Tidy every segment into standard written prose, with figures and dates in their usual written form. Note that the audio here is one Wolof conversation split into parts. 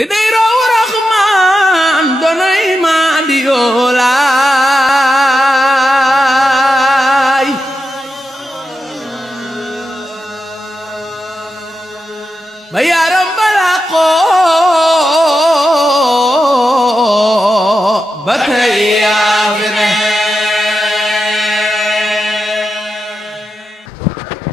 Ridayro Rahman donay ma di yoolay ba yaram balako ba tey yaa fi ne.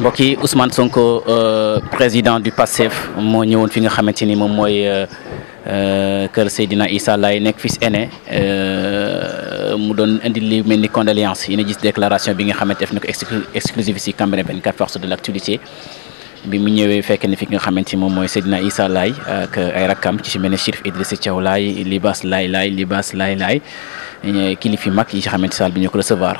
mbokk yi Ousmane Sonko président du PASTEF moo ñëwoon fi nga xamante ni moom mooy kër Seydina Issa Laye nekk fils aîné mu doon indi li mel ni condoléance yi na gis déclaration bi nga xamante def na ko exclusif si Cambérène 24 force de l'actualité bi mu ñëwee fekk ne fi nga xamante ni moom mooy Seydina Issa Laye ak ay rakkam ci si mel ne Chérif Idrissa Thiaw Laye Libaas Laye kilifi mag yi ci xamante saal bi ñu ko recevoir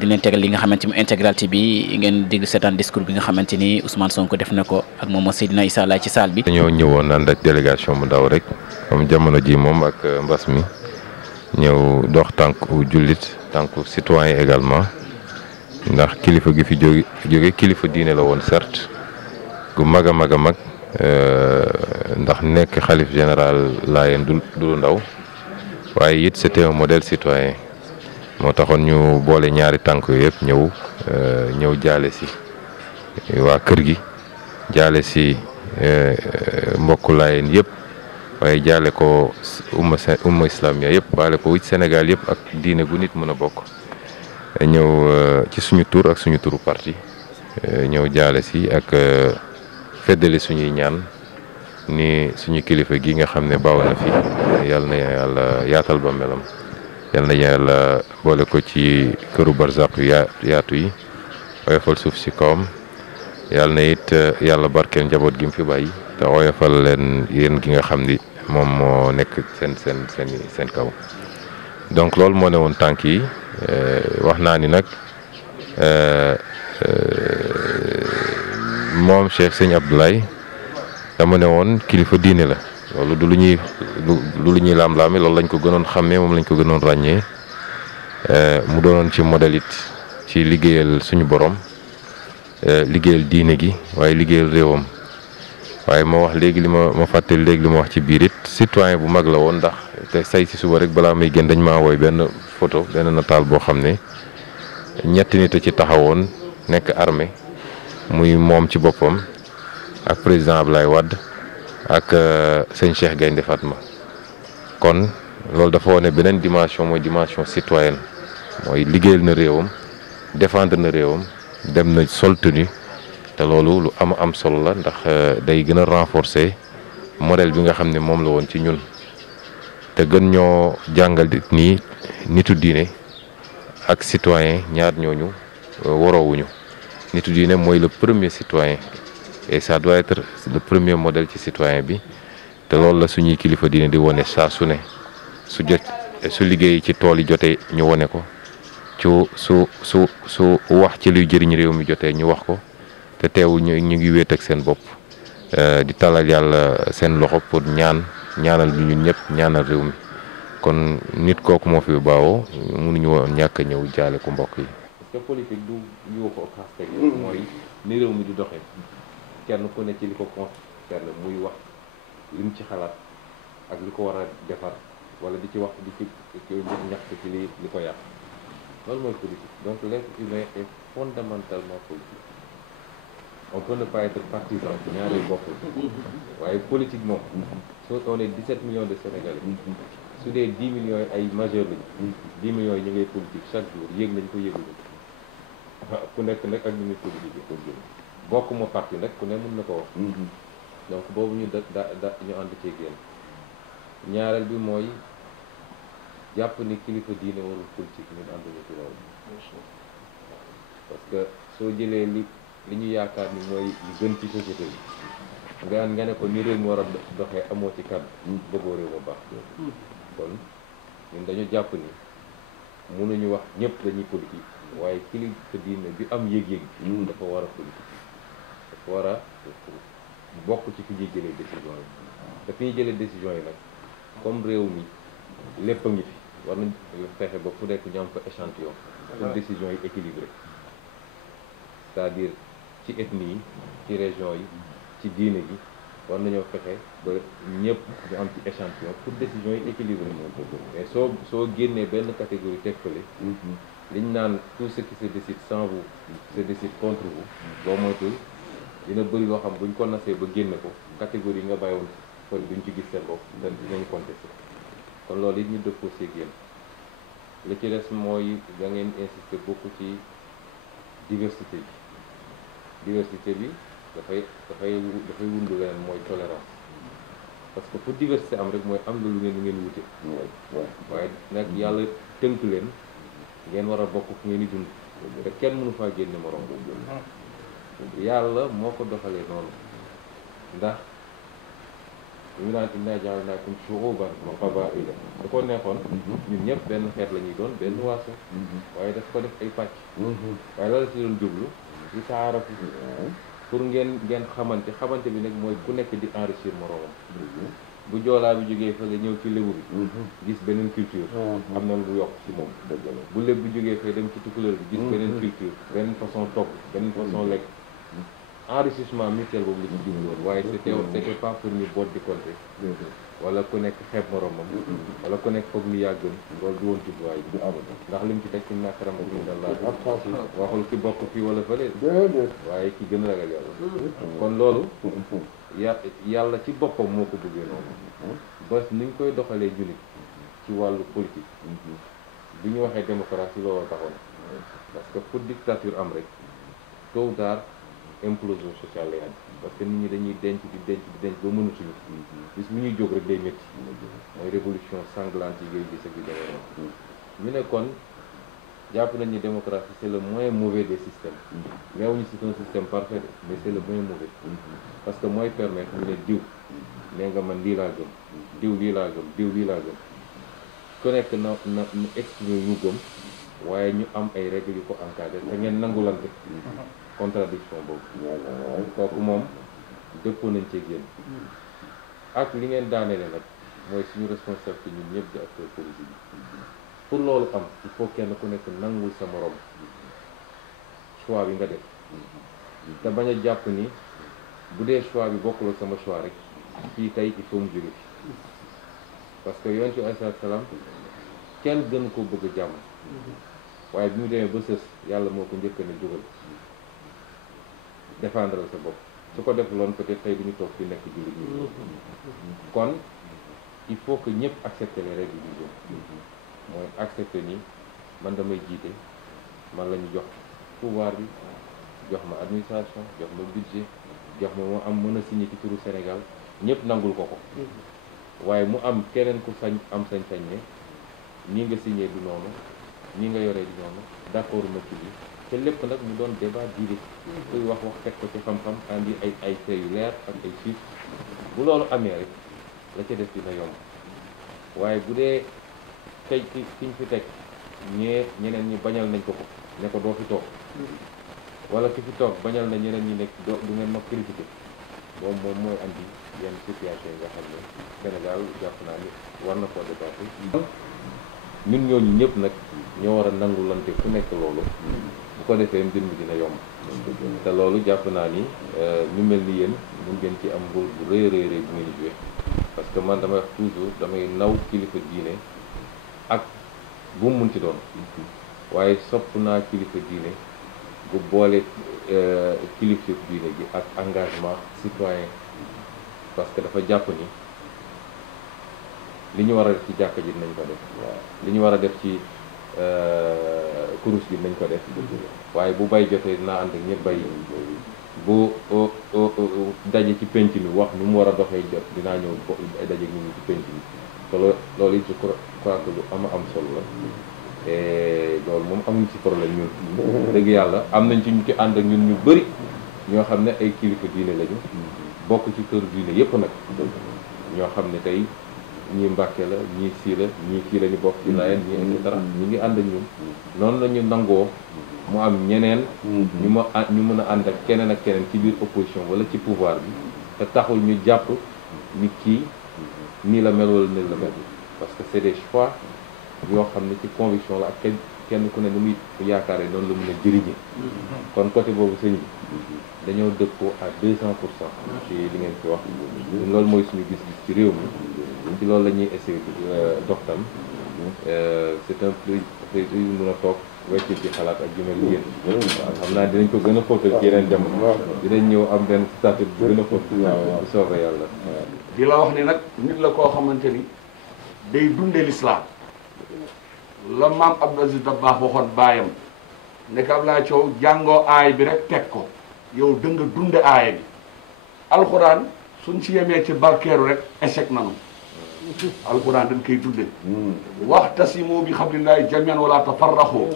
dinañ tegal li nga xamante ni intégralité bi ngeen déglu seetaan discours bi nga xamante ni Ousmane Sonko def na ko ak moom Seydina Issa Laye ci saal bi. dañoo ñëwoon ànd ak délégation bu ndaw rek comme jamono ji moom ak mbas mi ñëw dox tànku jullit tànku citoyen également ndax kilifa gi fi jóge kilifa diine la woon certes gu mag a mag ndax nekk xalif général Laayeen du ndaw. waaye it c'était un modèle citoyen moo taxoon ñu boole ñaari tànk yooyu yëpp ñëw jaale si waa kër gi jaale si mbokku Laayeen yëpp waaye jaale ko umma islamiya yëpp baale ko wit Sénégal yëpp ak diine gu nit mën a bokk ñëw ci suñu tur ak suñu turu parti ñëw jaale si ak feddali suñuy ñaan ni suñu kilifa gi nga xam ne baaw na fi yàlla na yàlla yaatal ba melam yàlla na yàlla boole ko ci këru barzaq yaatu yi oyofal suuf si kawam yàlla na it yàlla barkeel njaboot gi mu fi bàyyi te oyofal leen yéen gi nga xam ni moom moo nekk seen kaw. donc loolu moo ne woon tànk yi wax naa ni nag moom Cheikh Sëñ Abdoulaye dama ne woon kilifa diine la loolu du lu ñuy laam-laame loolu lañ ko gënoon xàmmee moom lañ ko gënoon ràññee mu doonoon ci modèle it ci liggéeyal suñu borom liggéeyal diine gi waaye liggéeyal réewam waaye ma wax léegi ma fàttali léegi li ma wax ci biir it citoyen bu mag la woon ndax te say si suba rek balaa may génn dañ maa woy benn photo benn nataal boo xam ne ñetti nit a ci taxawoon nekk armée muy moom ci boppam ak président Ablaye Wade ak sëñ Cheikh Gaynde Fatma kon loolu dafa wane beneen dimension mooy dimension citoyenne mooy liggéeyal na réewam défendre na réewam dem na sol tenue te loolu lu am solo la ndax day gën a renforcer modèle bi nga xam ne moom la woon ci ñun te gën ñoo jàngal nii nitu diine ak citoyen ñaar ñooñu waroowuñu nitu diine mooy le premier citoyen et ça doit être le premier modèle ci citoyen bi te loolu la suñuy kilifa diine di wone saa su ne su liggéey ci tool yi jotee ñu wone ko su wax ci luy jëriñ réew mi jotee ñu wax ko te teewul ñu ngi wéet ak seen bopp di talal yàlla seen loxo pour ñaanal ñu ñun ñëpp ñaanal réew mi kon nit kooku moo fi baawoo mënuñu woon ñàkk a ñëw jaale ko mbokk yi. parce que politique du ñu ko xaste mooy ni réew mi di doxee. kenn ku ne ci li ko concerne muy wax lim ci xalaat ak li ko war a defar wala di ci wax di ci ñaxtu ci li ko yàq loolu mooy politique donc l'être humain est fondamentalement politique on peut ne pas être partisan ñaari bopp waaye politique moom soo on est 17 millions de Sénégalais su dee 10 millions yi ay majeur lañu 10 millions yi ñu ngay politique chaque jour yéeg nañ ko yéegul ku nekk nag ak ñu muy politique bokk ma parti nag ku ne mën na ko wax donc boobu ñu ñu ànd ci génn ñaareel bi mooy jàpp ni kilifa diine warul politique ñun ànduñu ci loolu parce que soo jëlee li ñu yaakaar ni mooy li gën ci société bi nga ne ko ni réew mi war a doxee amoo ci kàddu bëggoo réew ma baax kon ñun dañu jàpp ni mënuñu wax ñëpp dañuy politique waaye kilifa diine bi am yëg-yëg dafa war a politique war a bokk ci fi ñuy jëlee décision yi te fi ñuy jëlee décision yi nag comme réew mi lépp a ngi fi war nañ fexe ba fu nekk ñu am fa échantillon pour décision yi équilibré c'est-à-dire ci ethnie yi ci région yi ci diine gi war nañoo fexe ba ñëpp ñu am ci échantillon pour décision yi équilibré mais soo génnee benn catégorie teg fële liñ naan tout ce qui se décide sans vous se décide contre vous boo moytul dina bëri loo xam buñ ko nasee ba génne ko catégorie yi nga bàyyiwoon fële duñ ci gis seen bopp te dinañ contesté kon loolu it ñu dëppoo see génn li ci des mooy da ngeen insister beaucoup ci diversité bi dafay wundu leneen mooy tolérance parce que pour diversité am rek mooy am na lu ngeen wute waaye nag yàlla tënk leen ngeen war a bokk fu ngeen di dund te kenn mënu faa génne morom yàlla moo ko doxalee noonu ndax ñu naan innaa ja'alnaakum shu'uuban wa qabaa'ila da ko neexoon ñun ñëpp benn xeet la ñuy doon benn waaso waaye daf ko def ay pàcc waaye la si doon jublu di taarafu pour ngeen xamante bi nag mooy ku nekk di enrichir moroomam bu joolaa bi jógee fële ñëw ci lébu bi gis beneen culture am na lu yokk ci moom bu léb bi jógee fële dem ci tukulóor bi gis beneen culture beneen façon togg beneen façon lekk enrichissement mutuel boobu la ci jubloon waaye c'était pas pour ñu boot di compter wala ku nekk xeeb moromam wala ku nekk foog ni yàggam loolu du woon jubluwaay bi ndax lim ci teg ci akramakum indallaahi waxul ki bokk fii wala fële waaye ki gën a ragal yàlla kon loolu yàlla ci boppam moo ko bëggee noonu ba ni ñu koy doxalee junit ci wàllu politique bi ñu waxee démocratie looloo taxoon parce que pour dictature am rek tôt ou tard implosion sociale lay am parce que nit ñi dañuy denc ba mënatuñu bis bu ñuy jóg rek day métti mooy révolution sanglante yi ngay gis ak yu demee noonu ñu ne kon jàpp nañ ni démocratie c'est le moins mauvais des systèmes neewuñu c'est un système parfait mais c'est le moins mauvais parce que mooy permettre ñu ne diw nee nga man lii laa gëm diw lii laa gëm ku nekk na exprimer ñu gëm waaye ñu am ay règles yu ko encadré te ngeen nangulante contradiction boobu kooku moom dëppoo nañ cee génn ak li ngeen daaneele nag mooy suñu responsabilité ñun ñëpp di acteur politique yi pour loolu am il faut kenn ku nekk nangul sa morom choix bi nga def te bañ a jàpp ni bu dee choix bi bokkul ak sama choix rek fii tey il faut mu jóge fi parce que yonent bi alayhi salaam kenn gën ko bëgg a jàmm waaye bi mu demee ba sës yàlla moo ko njëkk ne jógal défendre sa bopp su ko def loon peut-être tey du ñu toog fi nekk jullit ñi kon il faut que ñëpp accepter les règles du jeu mooy accepter ni man damay jiite man la ñu jox pouvoir bi jox ma administration jox ma budget jox ma moo am mën a signé ci turu Sénégal ñëpp nangul ko waaye mu am keneen ku am sañ-sañ ne nii nga signé du noonu nii nga yoree du noonu d'accord ma ci bi te lépp nag mu doon débat d'idées kuy wax teg ko ci xam-xam andi ay faits yu leer ak ay chiffres bu loolu amee rek la ca def dina yomb waaye bu dee tey ki ñu fi teg ñeneen ñi bañal nañ ko ne ko doo fi toog wala ki fi toog bañal na ñeneen ñi nekk du ngeen ma critiquer moom mooy andi yenn situation yi nga xam ne Sénégal jàpp naa ni war na koo dépassé ñun ñooñu ñëpp nag ñoo war a nangulante ku nekk loolu bu ko defee mbir mi dina yomb te loolu jàpp naa ni ñu mel ni yéen mun ngeen ci am rôle bu rëy bu ngeen joué parce que man damay wax toujours damay naw kilifa diine ak bu mu mun ci doon waaye sopp naa kilifa diine bu boole kilifa diine gi ak engagement citoyen parce que dafa jàpp ni li ñu war a def ci jàkka ji nañ ko def li ñu war a def ci kurus gi nañ ko def waaye bu bay jotee dinaa ànd ak ñëpp bay bu daje ci penc mi wax ni mu war a doxee jot dinaa ñëw daje nit ñi ci penc mi te loolu it je crois que lu am solo la te loolu moom amuñ ci problème ñun dëgg yàlla am nañ ci ñu ci ànd ak ñun ñu bëri ñoo xam ne ay kilifa diine lañu bokk ci kër diine yépp nag ñoo xam ne tey ñii Mbàkke la ñii sii la ñii fii la ñu bokk ci Laayeen ñii et cetera ñu ngi ànd ak ñun noonu la ñu nangoo mu am ñeneen ñu mën a ànd ak keneen ci biir opposition wala ci pouvoir bi te taxul ñu jàpp ni kii nii la mel wala nii la mel parce que c'est des choix yoo xam ne ci conviction la ak kenn ku ne nu muy yaakaaree noonu la mën a jëriñe kon côté boobu sëñ bi dañoo dëppoo à 200% ci li ngeen fi wax loolu mooy suñu gis-gis ci réew mi ci loolu la ñuy essayer dox tam c'est un plaisir mën a toog wecc ci xalaat ak jumel yéen waaw xam naa dinañ ko gën a xóotal ci yeneen jamono dinañ ñëw am benn statut bu gën a xóot bu soobee yàlla di la wax ni nag nit la koo xamante ni day dunde l'islam la maam Abdou Aziz Dabakh waxoon baayam nekk Abdoulaye Thiaw jàngoo aay bi rek teg ko yow da nga dunde aaya bi alxuraan suñ ci yemee ci barkeeru rek échec nanu alxuraan dañ koy dunde waxtasimu bi hablillahi jamii'an wala tafarraqu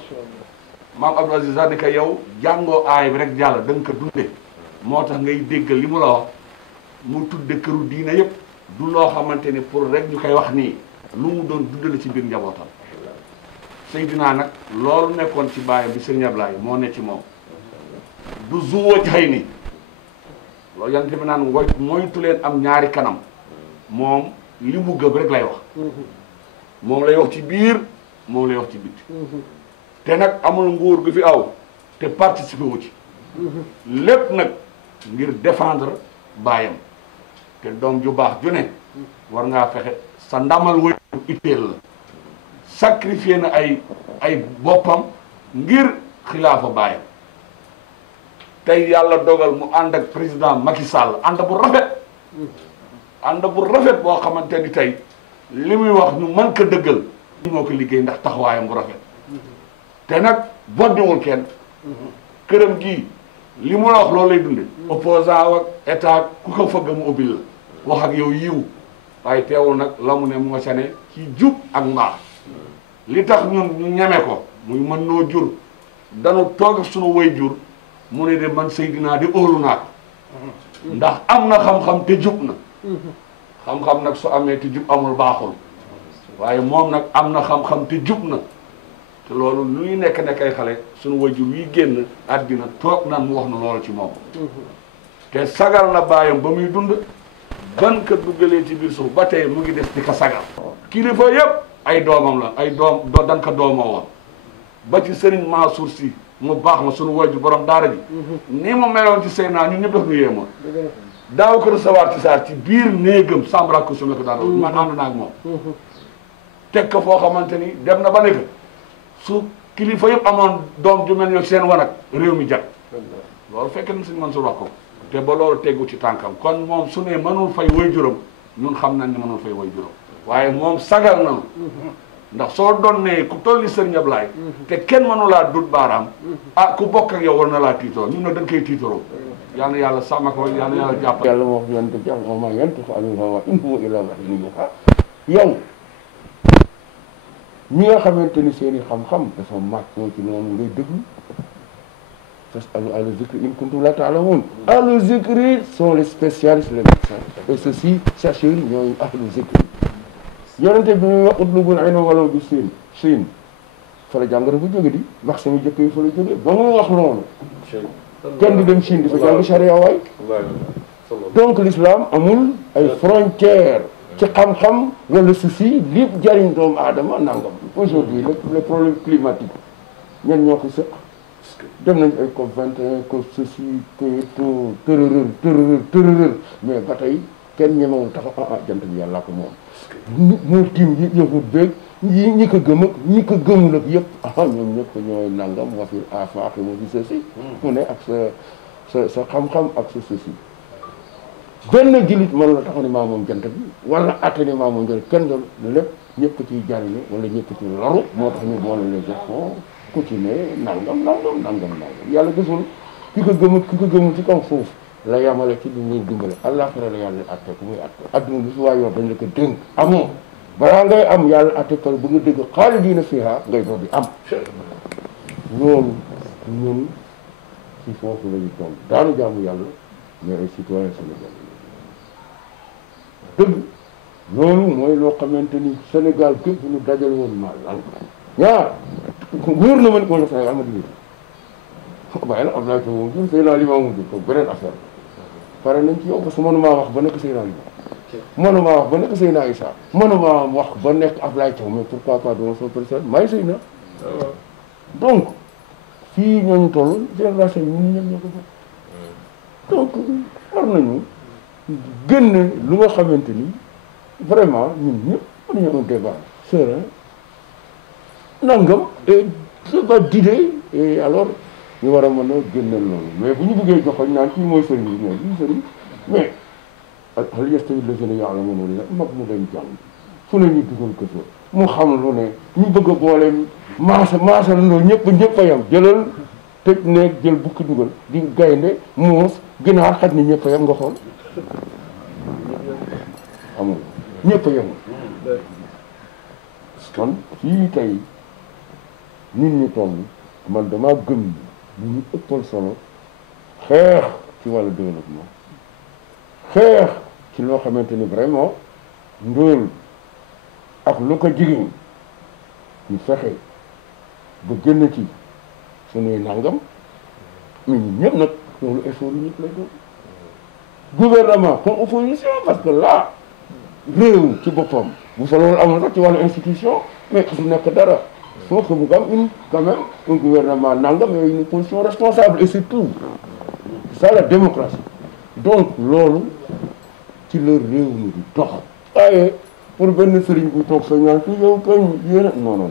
maam Abdou Aziz daal di ko yow jàngoo aaya bi rek jàll da nga ko dunde moo tax ngay déggal li mu la wax mu tudde këru diine yëpp du loo xamante ni pour rek ñu koy wax nii lu mu doon dundale ci biir njabootam Seydina nag loolu nekkoon ci baayam bi Serigne Ablaye moo ne ci moom du zuwoo xëy ni loolu yante bi naan woy moytu leen am ñaari kanam moom li mu gëm rek lay wax moom lay wax ci biir moom lay wax ci biti te nag amul nguur gu fi aw te participer wu ci lépp nag ngir défendre baayam te doom ju baax ju ne war ngaa fexe sa ndamal wëy itteel la sacrifié na ay boppam ngir xilaafa baayam tey yàlla dogal mu ànd ak président Macky Sall ànd bu rafet boo xamante ni tey li muy wax ñu mën ko dëggal moo ko liggéey ndax taxawaayam bu rafet te nag boddiwul kenn këram gii li mu la wax loolu lay dunde opposant ak état ku ko fëgg mu ubbil la wax ak yow yiw waaye teewul nag la mu ne mu nga sane ci jub ak mbaax li tax ñun ñu ñeme ko muy mën noo jur danu toog ak sunu way jur mu ne de man Seydina di óolu naa ko ndax am na xam-xam te jub na xam-xam nag su amee te jub amul baaxul waaye moom nag am na xam-xam te jub na te loolu lu ñu nekk ay xale sunu way jur yi génn àddina toog nan mu wax na loolu ci moom te sagal na baayam ba muy dund ban ka duggalee ci biir suuf ba tey mu ngi des di ko sagal kilifa yëpp ay doomam la ay doom dan ko doomoo woon ba ci Serigne Mansour Sy mu baax ma sunu wajju borom daara ji ni mu meloon ci Seyna ñun ñëpp daf ñu yéemoon daaw ko recevoir ci saa ci biir néegam sambra ko su la ko daara man ànd naa ak moom teg ko foo xamante ni dem na ba nekk su kilifa yëpp amoon doom ju mel ñoo seen wanag réew mi jag loolu fekk na Serigne Mansour wax ko te ba loolu tegu ci tànkam kon moom su ne mënul fay way juróom ñun xam nañ ne mënul fay way juróom waaye moom sagal na ndax soo doon ne ku toll ni Serigne Ablaye te kenn mënulaa dut baaraam ah ku bokk ak yow war na laa tiitoo ñun nag dañ koy tiitaroo yal na yàlla sàmm ko yal na yàlla jàpp yàlla moo wax yonent bi wa maa yantiqu anil hawaa in huwa illaa wahyun yuuhaa yow ñi nga xamante ni seen i xam-xam dafa màccoo ci noonu ngay déglu fas'alu ahla zikri in kuntum laa ta'lamuun ahlu zikri sont les spécialistes les médecins et ceux-ci chercheurs ñooy ahlu zikri yonente bi muy wax utlubul ilma walaw bi siin fa la jàngara bu jóge di wax sama jëkk yi fa la jóge ba mu wax loolu kenn di dem Chine di fa jàng charia waay donc l'islam amul ay frontières ci xam-xam wala souci li jariñ doomu aadama nangam aujourd'hui les problèmes climatiques ñen ñoo ko sëq dem nañ ay COP 21 COP ceci tout tërërër mais ba tey kenn ñemewul taxaw jant bi yàlla ko moom moo tiim yi yëfut beeg ñi ko gëm ak ñi ko gëmul ak yëpp ñoom ñëpp ñooy nangam wa fi afaq wa fi ceci mu ne ak sa xam-xam ak sa ceci benn jullit mën la taxaw ne maa moom jant bi wala atte ne maa moom jant kenn doon lépp ñëpp ciy jariñu wala ñëpp ci loru moo tax ñu boole les efforts ku ci ne nangam yàlla gisul ki ko gëmul ci kaw foofu la yamale ci li ñuy dimbale àllaaxira la yàlla atte ko muy atte adduna bi fi waay yor dañ la ko dénk amoo balaa ngay am yàlla atte pare bu nga dégg xaalidiina fiihaa ngay doon di am loolu ñun ci foofu la ñu toll daanu jaamu yàlla mais ay citoyen sénégalais dëgg loolu mooy loo xamante ni Sénégal képp ñu dajale woon maa lan ñaar wóor na ma ni ko la Sénégal ma digg waaye nag am naa ci moom jur Seydina Limaamu mujj ko beneen affaire pare nañ ci yow parce que mënumaa wax ba nekk Seydina Limaamu mënumaa wax ba nekk Seydina Issa mënumaa wax ba nekk Ablaye Thiaw mais pourquoi pas dama soo personne maay Seydina donc fii ñooñu toll génération yi ñun ñëpp ñoo ko bokk donc war nañu génn lu nga xamante ni vraiment ñun ñëpp mën nañu un débat serein nangam et débat d'idées et alors ñu war a mën a génneel loolu mais bu ñu bëggee joxoñ naan kii mooy sëriñ bi mais bii sëriñ mais hal yastawi llaziina ya'lamuuna wal mag mu dañ jàng fu ne ñu dugal ko fa mu xam lu ne ñu bëgg a boole maasa loolu ñëpp a yam jëlal tëj neeg jël bukki dugal di gaynde muus ginaar xaj ni ñëpp a yam nga xool xamul ñëpp a yamul kon fii tey nit ñi toll man damaa gëm lu ñu ëppal solo xeex ci wàllu développement xeex ci loo xamante ni vraiment ndóol ak lu ko jigéen ñu fexe ba génn ci suñuy nangam mais ñun ñëpp nag loolu effort yu ñëpp lay doon gouvernement comme opposition parce que là réew ci boppam bu fa loolu amul sax ci wàllu institution mais du nekk dara faut que mu am une quand même un gouvernement nangam mais une position responsable et c'est tout c'est ça la démocratie donc loolu ci la réew mi di dox waaye pour benn sëriñ bu toog sa ñaan fii yow kañ yéen non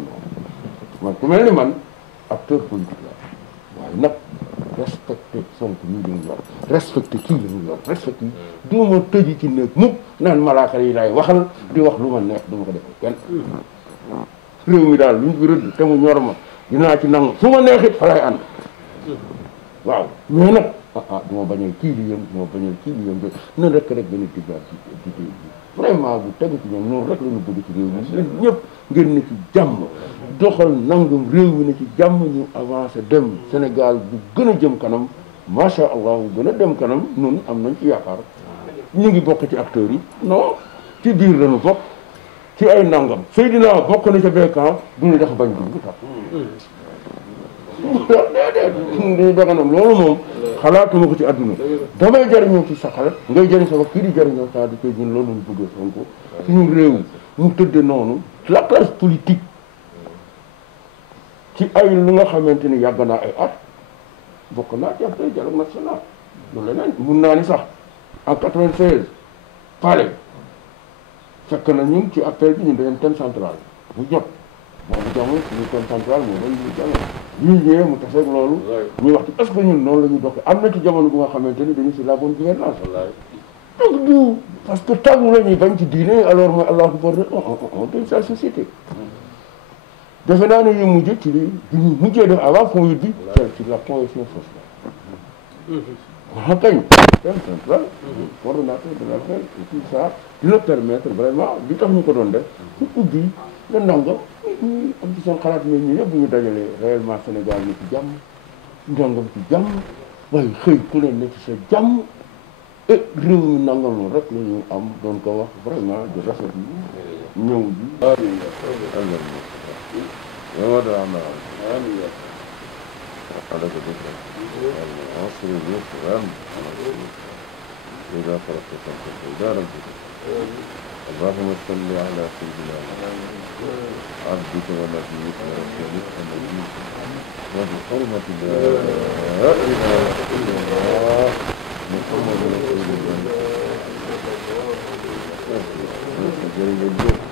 man ku mel ni man acteur politique la waaye nag respecté Sonko ñii li mu yor respecté kii li mu yor respecté du ma tëji ci néeg mukk naan malaaka yi laay waxal di wax lu ma neex du ma ko defee kenn réew mi daal luñ fi rëdd te mu ñor ma dinaa ci nangu su ma neexit fa lay ànd waaw mais nag du ma bañal kii li yëm du ma bañal kii li yëm na rek benn digaat di vraiment bu tegu ci ñoom noonu rek la ñu bëgg ci réew mi ñun ñëpp ngeen ne ci jàmm doxal nangam réew mi ne ci jàmm ñu avancé dem Sénégal bu gën a jëm kanam macha allah bu gën a dem kanam ñun am nañ ci yaakaar ñu ngi bokk ci acteurs yi non ci biir lañu bokk ci ay nangam Seydina bokk na ca béykat du ñu def bañ dugg tax déedéet daganam loolu moom xalaatuma ko ci àdduna damay jëriñoo ci sa xalaat ngay jëriñ sa bopp kii di jëriñoo saa di koy ñun loolu lañu bëgg Sonko suñu réew mu tëdde noonu la classe politique ci ay lu nga xamante ni yàgg naa ay at bokk naa ci affaire dialogue national loolu leneen mun naa ni sax en 96 palais fekk na ñun ci appel bi ñun dañu thème central bu jot boobu jamono suñu thème central moo doon ñu jàll ñu ñëwee mu taseeg loolu ñu wax ci est-ce que ñun noonu la ñuy doxee am na ci jamono bu nga xamante ni dañu si la bonne gouvernance donc du parce que tàggu la ñuy bañ ci diine alors mooy allahu akbar on donne sa société defe naa ne yu mujj ci li ñu mujjee def avant Covid bi ci la cohésion sociale waaw kañ thème central coordonnateur de l'affaire et tout ça dina permettre vraiment li tax ñu ko doon def su ubbi la ndongo ñi am ci seen xalaat mais ñi ñëpp bu ñu dajalee réellement Sénégal ni ci jàmm ndongam ci jàmm waaye xëy ku ne ne ci sa jàmm et réew mi nangam loolu rek la ñu am doon ko wax vraiment di rafet yi ñëw bi اللهم صل على سيدنا عبدك ونبيك ورسولك ونبيك وبحرمة لا إله إلا الله محمد رسول الله